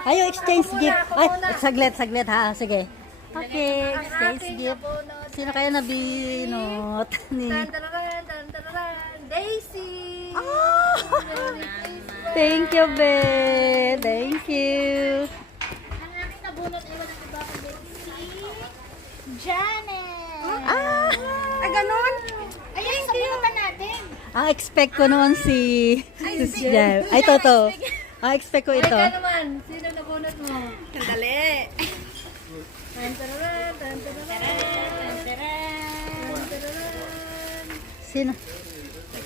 Ayo, exchange gift. Ay, saglit ha. Sige. Okay, exchange gift. Sino kaya nabinot ni... Daisy! Oh! Thank you, be. Thank you. Ang aking nabunot ay walang iba kundi si Janet! Ah! Ay, ganun? Ayun yung sabunutan natin. Expect ko noon si Jeff. Ay, Toto. Expect ko ito. Ay, ka naman. Sino nabunot mo? Sandali. Tan-tararan, tan-tararan, tan-tararan.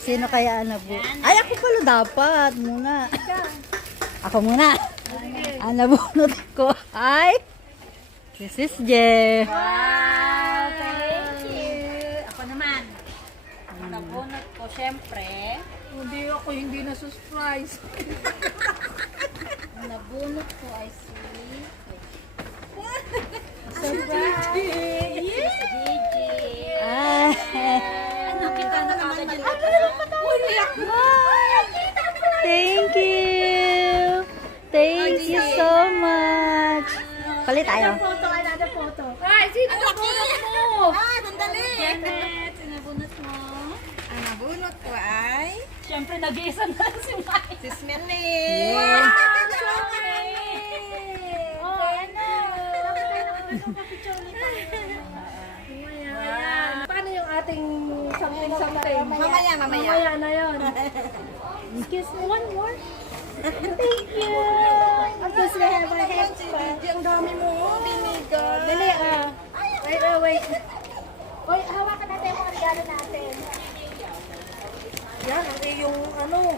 Sino kaya ang nabunot? Ay, ako pala dapat. Muna. Ako muna. Ang nabunot ko ay this is Jeff. Wow, thank you. Ako naman. Ang nabunot ko, syempre. Hindi na surprise. Ang nabunot ko ay si... Surprise! Yes! Gigi! Ah. Ano, kita na naman dyan. Thank you. Thank you so much. Palit tayo. Another photo. Ay, sino nabunot mo? Sandali. Janet, sinabunot mo. Ang nabunot ko ay Siyempre, nag-iisa na si Mike. si Smelly. Yeah. Oh, ano? Paano yung ating something-something? Mamaya. Mamaya na yun. Excuse me, one more. Thank you. Because we have a headband. Ang dami mo, binigay. Dali, wait. Hoy, hawakan natin yung mga regalo natin. Yan, ang iyong ano.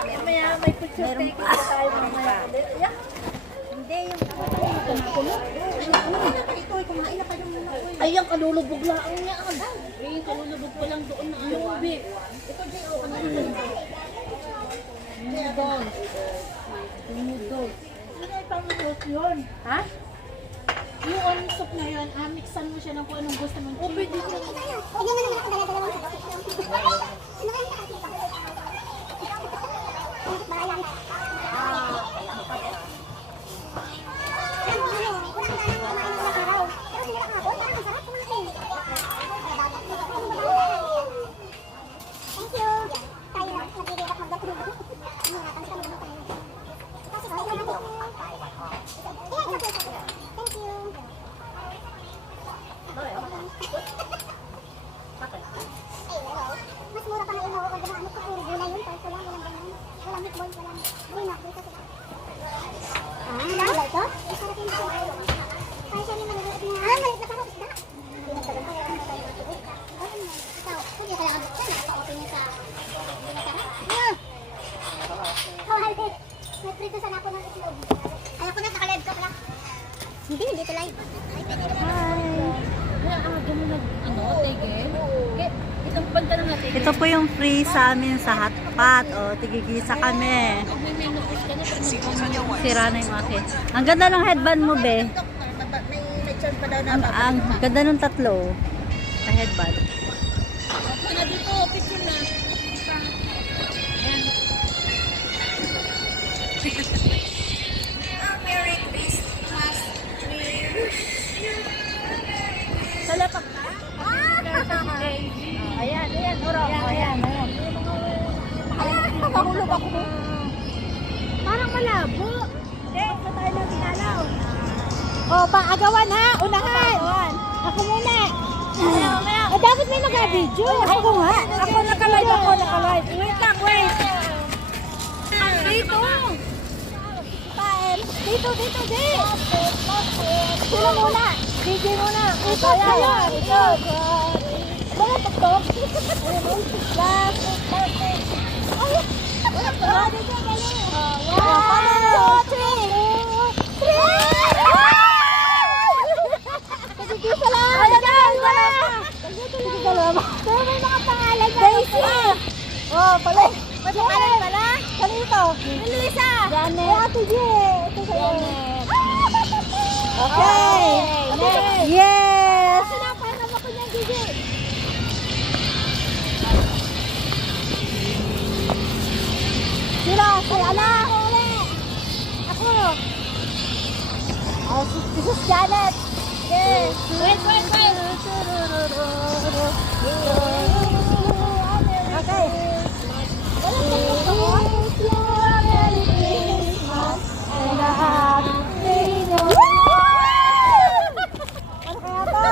Mamaya, may picture taking na tayo mamaya. Yeah. Hindi, yung kumakulo. Ito, kumain na kayo muna. Ay, ang kalulubog lang niya. Ay, kalulubog ko lang doon na ano. Ito din, oh, noodles. Noodles. Ano ay pang-noodles yun? Ha? Yung on soup na yun, mixan mo siya ng kung anong gusto mo. Oh, pwede ko. Mas mura pa na yung order na ano ko, puro gulay yun, kahit walang ganyan. Walang meatball, walang gulay dito sila. Gulay to? Sarap yung ito. Ay, siya naman maliit na. Maliit na sarap, isda. Hindi na talaga kaya ano tayo matiit. Ikaw, hindi ka lang abot siya, nakaka-open niya sa hindi na sarap. Halbit. May prito sana ako ng itlog. Ayaw ko na, naka-live ka pala. Hindi ko live. Ay, pwede na. Kaya ang aga mo nag, tege. Kaya, itong banda na natin. Ito po yung free sa amin sa hotpot. O, tigigisa kami. May menopause ka na, pero Sira na yung akin. Ang ganda ng headband mo, be. May charge pa daw na. Ang ganda ng tatlo. Sa headband. okay na dito, picture na. Merry Christmas. Salapak na? Ayan, oro. Ayan. Nakahulog ako. Parang malabo. Hindi, ito tayo na tinalaw. Oh, paagawan ha, unahan. Ako muna. Dapat may nag-video. Ako nga. Ako nakalive. Wait lang, wait. Dito. Dito. Sino muna? DJ muna. Ito. Mga tuktok. Last. Wala pa. Dito, dali. 1, 2, 3. Kasi lang. Pero may mga pangalan na. Daisy. Oh, pala. May pangalan pala? Kanito? Lisa. Janet. Ate J. Ito sa Janet. Okay. Yes. Sinapahan ako niyan, Gigi. This is Janet. Yes. Wait. Okay. And a happy New Year. Ano kaya to?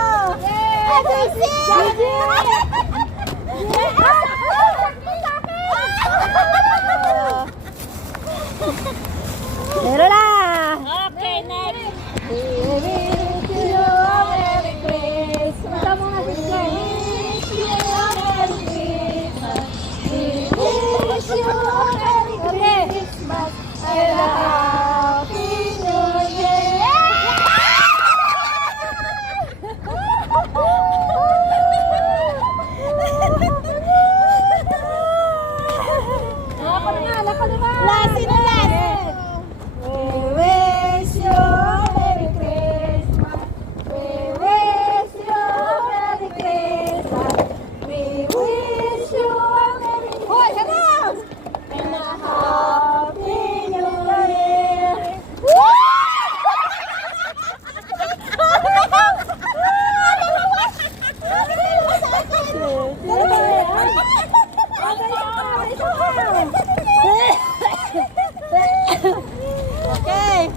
Pero na! Okay, next. We wish you a Merry Christmas. Ito muna si Jen. We wish you a Merry Christmas. We wish you a Merry Christmas and a Happy New Year. Lako na. Last, sino last? We wish you a Merry Christmas. We wish you a Merry Christmas. We wish you a Merry Christmas and a Happy New Year. Okay.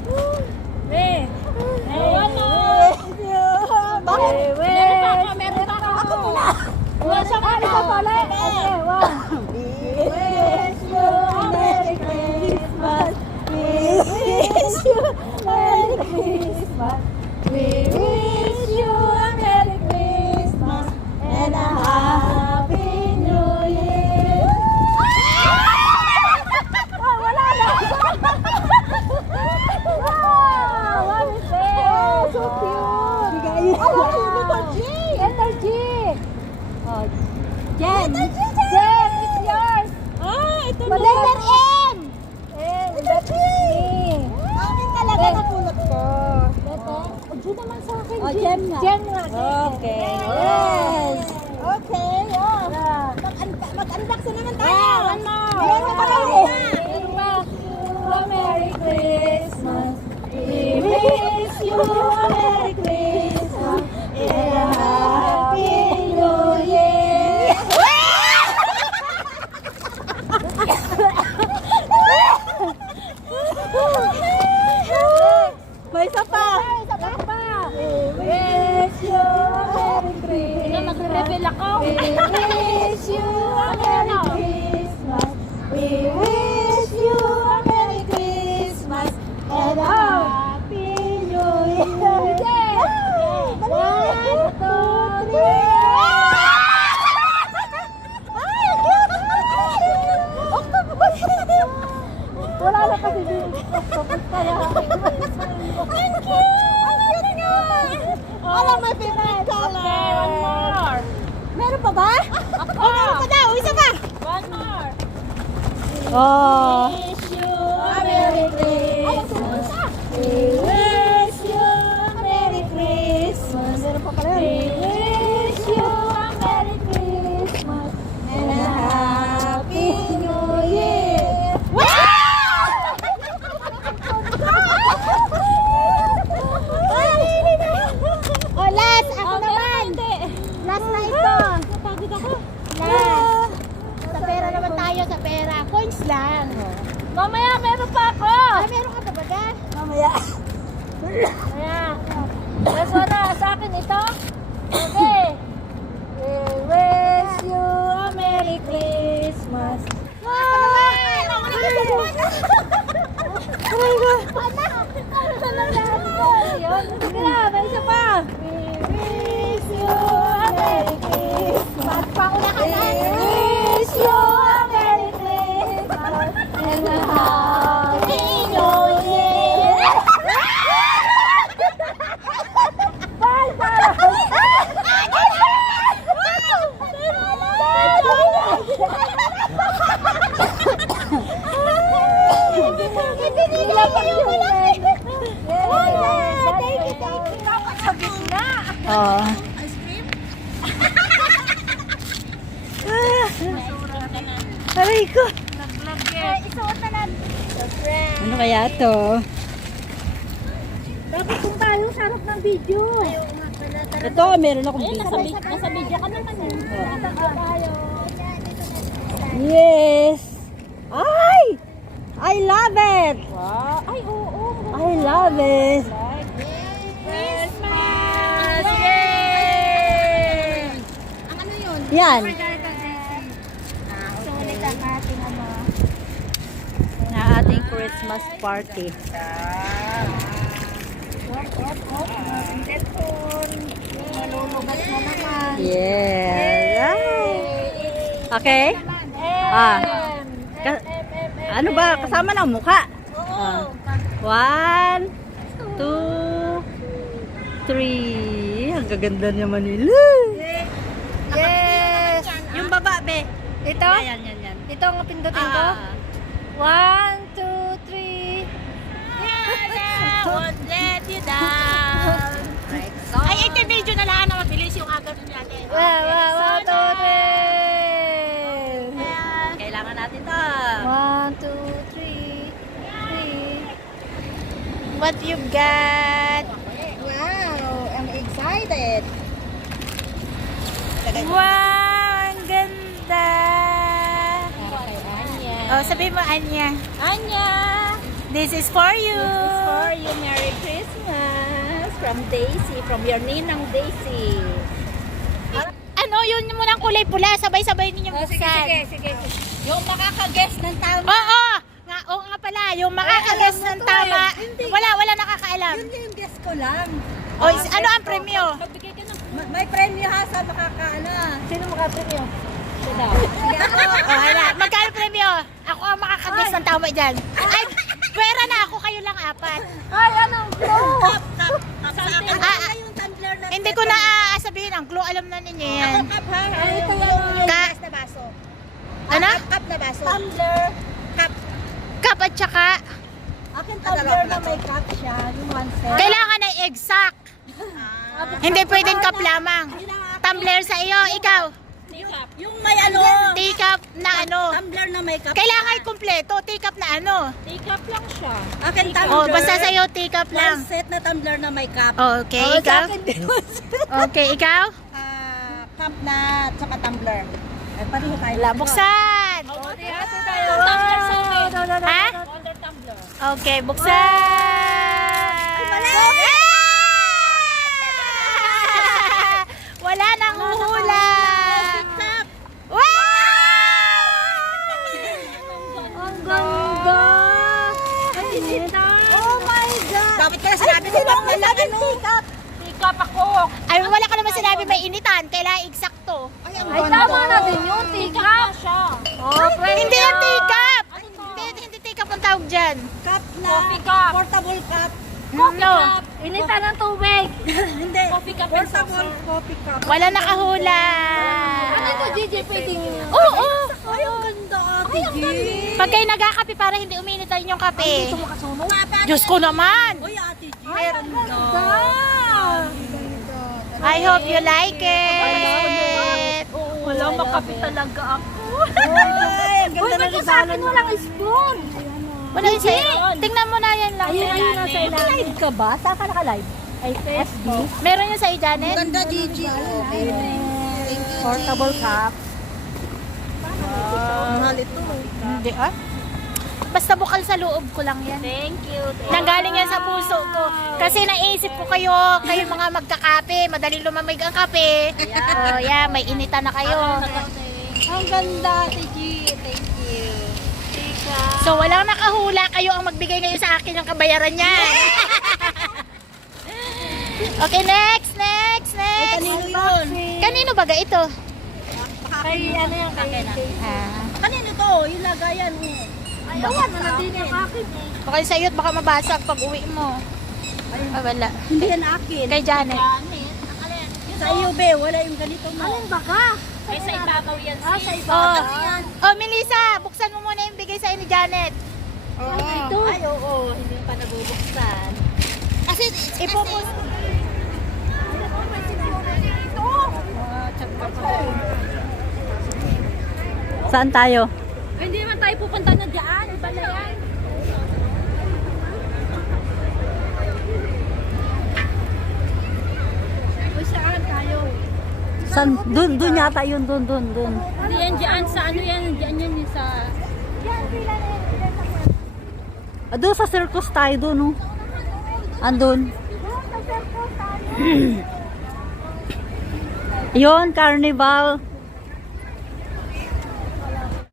Meron pa ako. Wala siya ka na pala. Okay, one. We wish you a Merry Christmas. We wish you a Merry Christmas. We wish you a Merry Christmas and a Happy New Year. Wala na. Wow, what is this? So cute. Letter G. Oh, Jen. Jen, it's yours. Ito Letter M. Letter G. Akin talaga napulot ko. Letter? G naman sa akin. Oh, Jen nga. Jen nga. Okay. Yes. Okay, oh. Yeah. Mag-unbox na naman tayo. Yeah, one more. Meron pa kayo. Meron pa. A Merry Christmas. We wish you a Merry Christmas and a Happy New Year. May isa pa. We wish you a Merry Christmas. Mag-reveal ako. We wish you a Merry Christmas. We wish you a Merry Christmas and a Happy New Year. One, two, three. Wala na kasi dito. Octopus kaya. Ang cute nga. Alam, my favorite color. Okay, one more. Meron pa ba? Meron pa daw. Isa pa. One more. Oh. Wish you a Merry Christmas. We wish you a Merry Christmas. We wish you a Merry Christmas and a Happy New Year. Oh, last. Ako naman. Last na ito. Napagod ako. Last. Sa pera naman tayo. Sa pera. Coins lang. Mamaya meron pa ako. Ah, meron ka pa ba ga? Mamaya. Ayan. That's one na. Sa akin ito. Okay. We wish you a Merry Christmas. Ako naman. Ako naman. Oh my God. Ayun. Sige na. May isa pa. We wish you a Merry Christmas. Pauna ka na. We wish you a Merry Christmas and a Happy New Year. Bye, Oh. Aray ko. Isuot na natin. Ano kaya to? Dapat kung tayo sa harap ng video. Ito, meron akong Nasa video. video ka naman eh. Tayo. Yes! Ay! I love it! Wow. Ay, oo. I love it! Christmas! Yay! Ang ano yun? Yan. So, ulit ang ating ano. Na ating Christmas party. Ang cellphone. Malulugas na naman. Yes! Ay. Okay? Ah. Ano ba? Kasama ng mukha? Ah. 1, 2, 3. Ang gaganda naman nila. Yes! Yung baba, be. Ito? Yan. Ito ang pindutin ko? 1, 2, 3. Won't let you down. Ay, ito video na lang na mabilis yung agad natin. 1, 2, 3. Kailangan natin to. 1, 2, 3. What you got? Wow, I'm excited. Wow, ang ganda. Oh, sabi mo, Anya. Anya, this is for you. This is for you. Merry Christmas from Daisy, from your ninang Daisy. Ano, yun mo ng kulay pula. Sabay-sabay ninyong buksan. Sige. Yung makaka-guess ng tama. Oo, oo nga pala. Yung makakaguess ng tama. Wala nakakaalam. Yun yung guess ko lang. O, ano ang premyo? May premyo ha sa makakaano. Sino makapremyo? Sige ako. O, hala. Magkano premyo? Ako ang makakaguess ng tama dyan. Ay, pwera na ako. Kayo lang apat. Ay, anong clue? Sa akin Ah, yung tumbler na. Hindi ko na sabihin ang clue. Alam na ninyo yan. Cup ha? Ito yung Ka- glass na baso. Ano? Cup na baso. Tumbler. Cup. Cup at saka, Akin tumbler na may cup siya. Yung one set. kailangan ay exact. Hindi pwedeng cup lamang. Tumbler sa iyo. Ikaw, Yung may ano. teacup na ano. Tumbler na may cup. Kailangan kumpleto. Teacup na ano. Akin tumbler. Oh, basta sa iyo teacup One lang. set na tumbler na may cup. Okay, ikaw? Okay, ikaw? Cup na tsaka tumbler. Ay, pareho tayo. Wala, buksan! Ha? Okay, buksan! Ah! Wala nang huhula! Wow! Ang ganda! Oh my God! Dapat ka na sinabi ko bang walang ano. Ay, wala ka naman sinabi may initan. Kailangan eksakto. Ay, tama na din yun. Tika. Hindi yung teacup! Hindi teacup ang tawag dyan. Cup na. Coffee cup. Portable cup. No. Initan ng tubig. Hindi. Coffee cup. Portable coffee cup. Wala nakahula. Gigi, pwedeng... Oo. Ay, ang ganda, Ate G. Pag kayo nagkakape para hindi uminitan yung kape. Makasunog. Diyos ko naman. Uy, Ate G. Meron ganda. I hope you like it. Wala makape talaga ako. Ay, ang ganda na rin. Sa akin walang spoon. Wala yung sa'yo. Tingnan mo na yan lang. Ayun na sa ilalim. Live ka ba? Saan ka naka-live? Ay, Facebook. Meron yung sa'yo, Janet? Ganda, Gigi. Portable cup. Mahal ito. Hindi ah. Basta bukal sa loob ko lang yan. Thank you. Nanggaling yan sa puso ko. Kasi naisip ko kayo mga magkakape, madali lumamig ang kape. Oh, yeah, may initan na kayo. Ang ganda, Ate G. Thank you. So, walang nakahula. Kayo ang magbigay ngayon sa akin ng kabayaran niya. Okay, next. Kanino yun? Kanino baga ito? Kay ano yan? Kanino to? Yung lagayan mo. Ayawan na din yung akin. Baka sa iyo at baka mabasag pag uwi mo. Ah, wala. Hindi yan akin. Kay Janet. Sa iyo, be. Wala yung ganito mo. Alin baka? Ay, sa ibabaw yan. Sa ibabaw yan. Oh, Melissa, buksan mo muna yung bigay sa ni Janet. Ito? Ay, oo. Hindi pa nabubuksan. Kasi, ipupus. Saan tayo? Hindi naman tayo pupunta na dyan. Iba na yan. San? Dun yata yun, dun. Hindi yan dyan sa ano yan, dyan yun sa... Doon sa circus tayo doon, no? Andun. Yun, carnival.